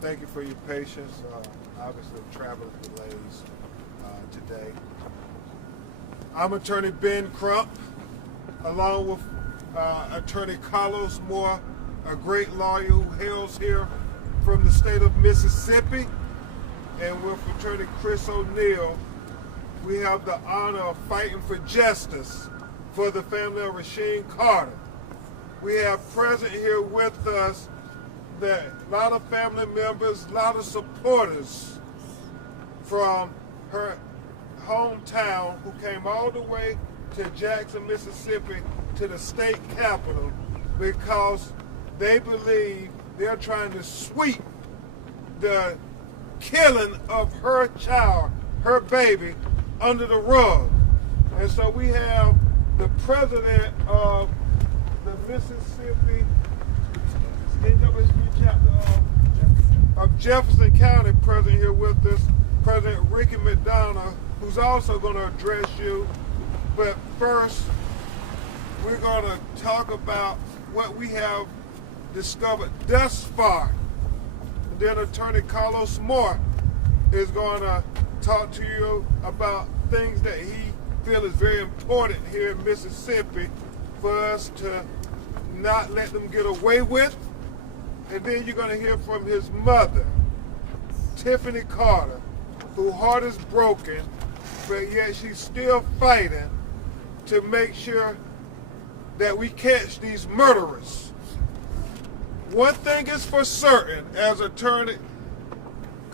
Thank you for your patience. Obviously, traveling delays today. I'm Attorney Ben Crump, along with Attorney Carlos Moore, a great lawyer who hails here from the state of Mississippi, and with Attorney Chris O'Neill. We have the honor of fighting for justice for the family of Rasheem Carter. We have present here with us a lot of family members, a lot of supporters from her hometown who came all the way to Jackson, Mississippi, to the state capitol because they believe they're trying to sweep the killing of her child, her baby, under the rug. And so we have the president of the Mississippi NWSP chapter of Jefferson County present here with us, President Ricky McDonough, who's also going to address you. But first, we're going to talk about what we have discovered thus far. And then Attorney Carlos Moore is going to talk to you about things that he feels is very important here in Mississippi for us to not let them get away with. And then you're going to hear from his mother, Tiffany Carter, whose heart is broken, but yet she's still fighting to make sure that we catch these murderers. One thing is for certain, as Attorney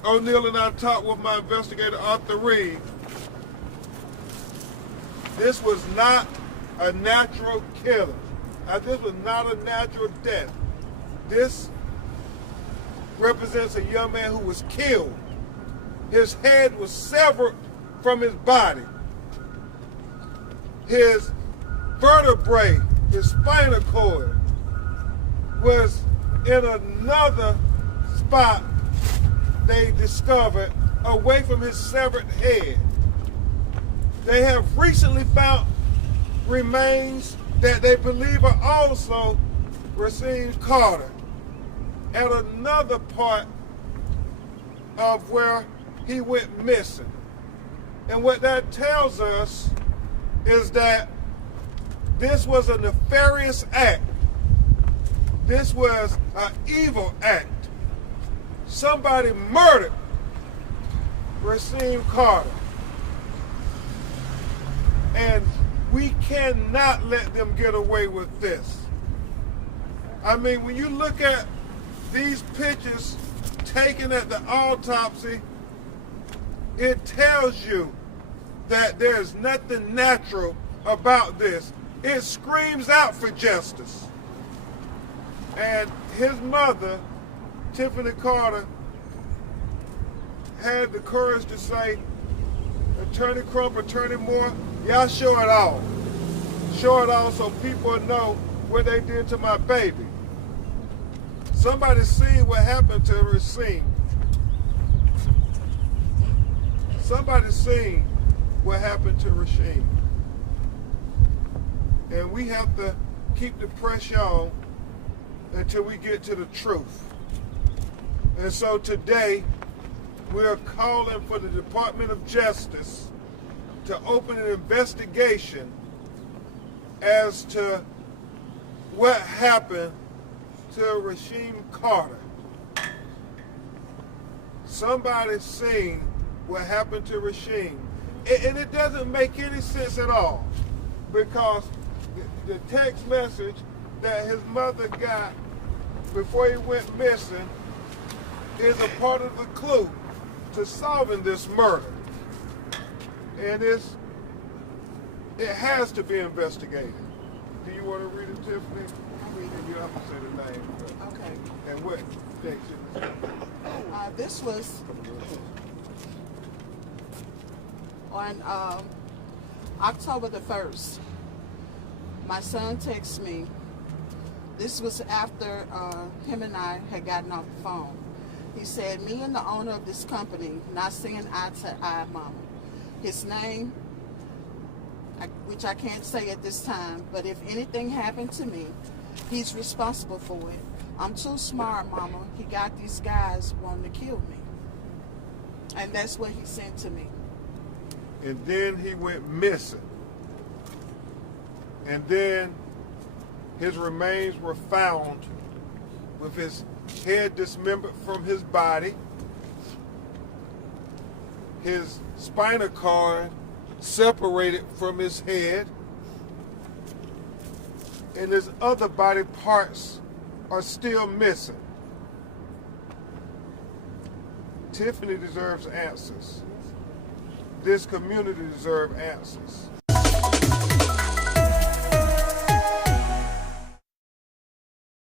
O'Neill and I talked with my investigator, Arthur Reed, this was not a natural killing. This was not a natural death. This represents a young man who was killed. His head was severed from his body. His vertebrae, his spinal cord, was in another spot they discovered away from his severed head. They have recently found remains that they believe are also Rasheem Carter at another part of where he went missing. And what that tells us is that this was a nefarious act. This was an evil act. Somebody murdered Rasheem Carter. And we cannot let them get away with this. I mean, when you look at these pictures taken at the autopsy, it tells you that there's nothing natural about this. It screams out for justice. And his mother, Tiffany Carter, had the courage to say, Attorney Crump, Attorney Moore, y'all show it all. Show it all so people know what they did to my baby. Somebody seen what happened to Rasheem. Somebody seen what happened to Rasheem. And we have to keep the pressure on until we get to the truth. And so today, we're calling for the Department of Justice to open an investigation as to what happened to Rasheem Carter. Somebody seen what happened to Rasheem. And it doesn't make any sense at all, because the text message that his mother got before he went missing is a part of the clue to solving this murder. And it has to be investigated. Do you want to read it, Tiffany? I'll read it. You have to say the name. Okay. And what date should it say? This was on October the 1st. My son texted me. This was after him and I had gotten off the phone. He said, me and the owner of this company not seeing eye to eye, Mama. His name, which I can't say at this time, but if anything happened to me, he's responsible for it. I'm too smart, Mama. He got these guys wanting to kill me. And that's what he sent to me. And then he went missing. And then his remains were found with his head dismembered from his body, his spinal cord separated from his head, and his other body parts are still missing. Tiffany deserves answers. This community deserves answers.